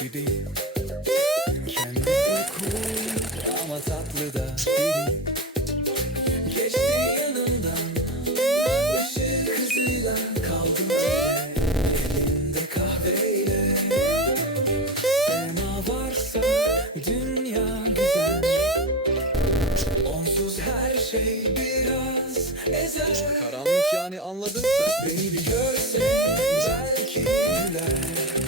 gibi Kendimi tatlı da Geçti yanımdan Işık hızıyla kaldım. Elimde kahveyle. Sema varsa dünya güzel. Onsuz her şey biraz ezel Karanlık yani anladın sen. Beni bir görsen belki güler.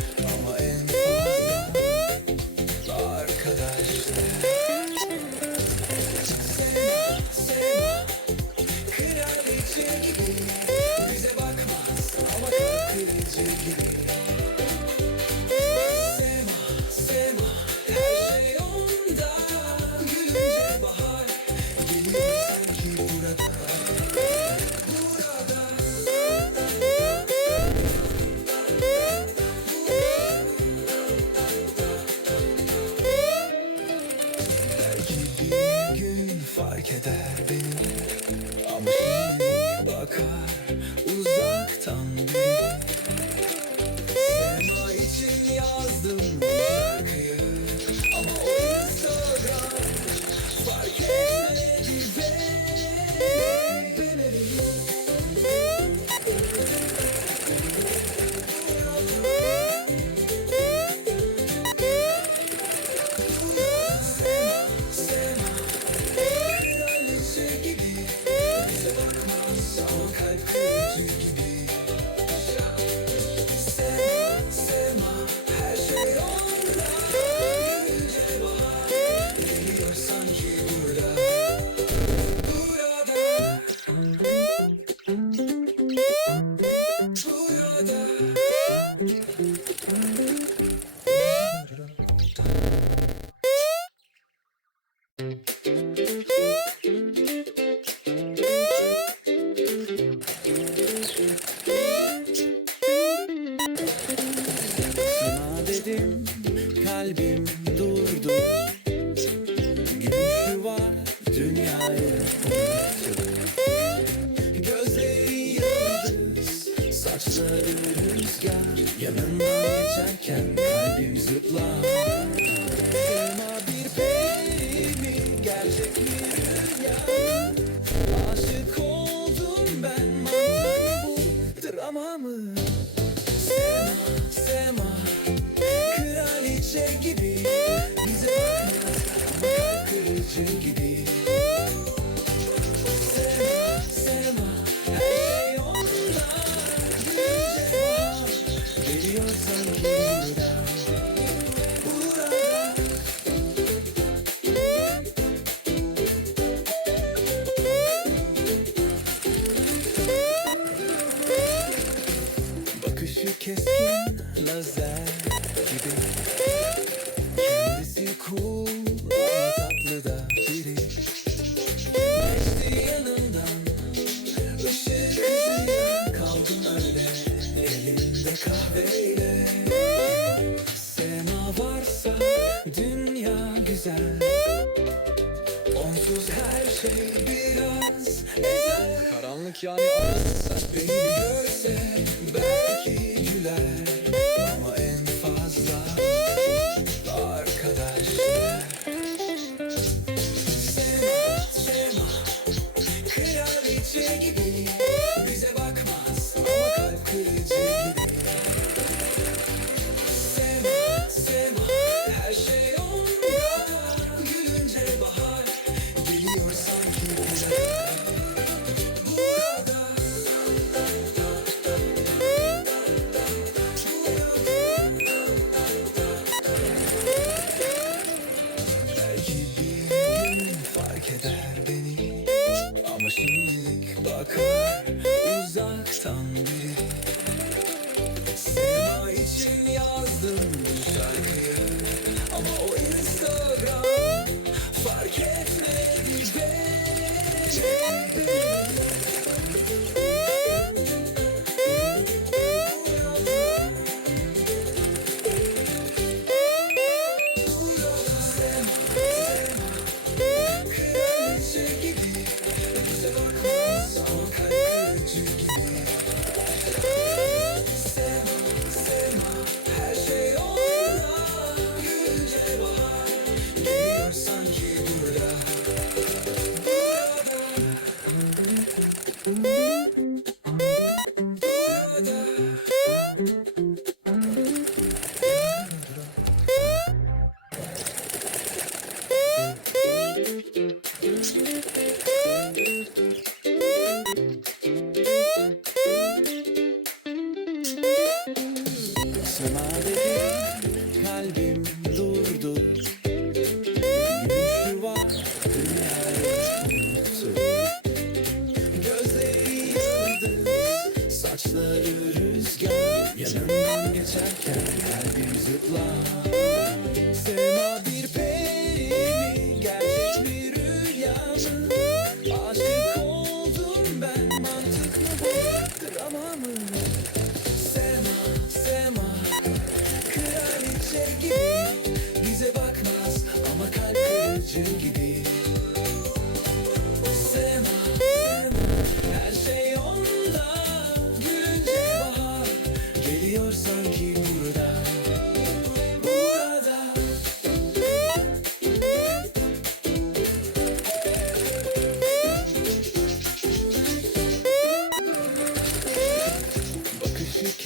Gerçek bir rüya Aşık oldum ben Ama bu. Dramamı kahveyle Sema varsa dünya güzel Onsuz her şey biraz ezel Karanlık yani.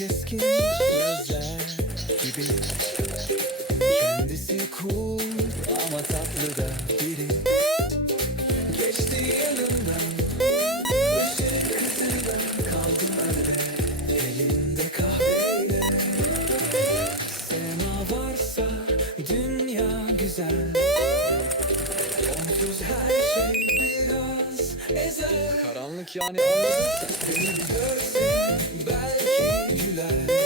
keskin gözler gibi. Kendisi cool ama tatlı da biri. Geçti yanından Işık kızından kaldım önüne Elinde kahveyle. Sema varsa dünya güzel. Onsuz her şey biraz ezel Karanlık yani anladın Beni görsen belki you like.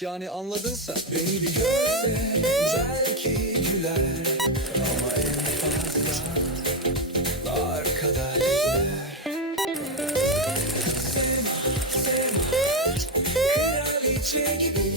Yani anladınsa. Beni bir görse belki güler ama en fazla arkada gider. Sema, Sema, kraliçe gibi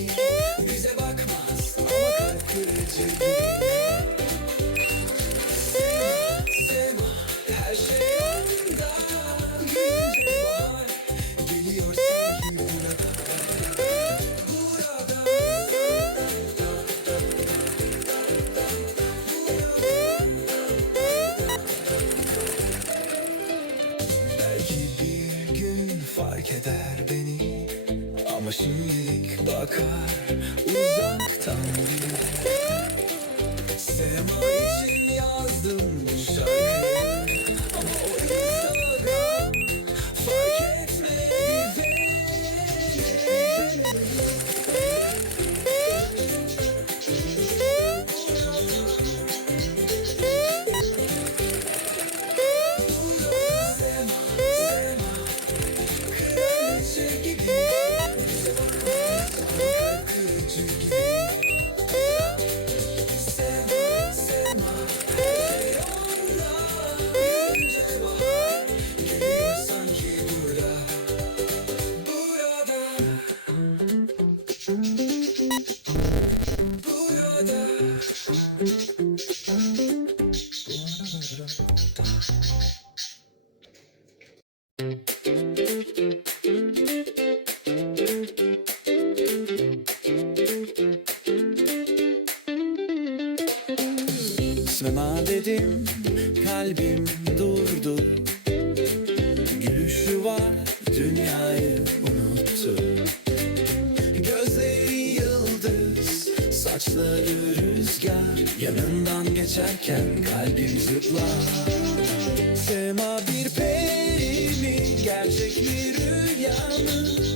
terk eder beni. Ama şimdilik bakar uzaktan Sema için yazdım. Gülüşü var dünyayı unuttu. Gözleri yıldız saçları rüzgar. Yanından geçerken kalbim zıplar. Sema bir peri mi gerçek bir rüya mı